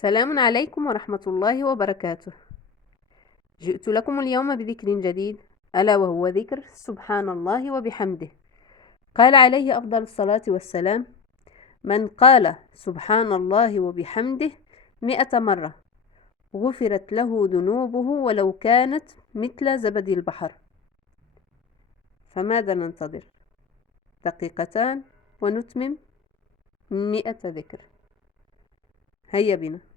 سلام عليكم ورحمة الله وبركاته. جئت لكم اليوم بذكر جديد، ألا وهو ذكر سبحان الله وبحمده. قال عليه أفضل الصلاة والسلام: من قال سبحان الله وبحمده 100 مرة غفرت له ذنوبه ولو كانت مثل زبد البحر. فماذا ننتظر؟ دقيقتان ونتمم 100 ذكر. هيا بنا.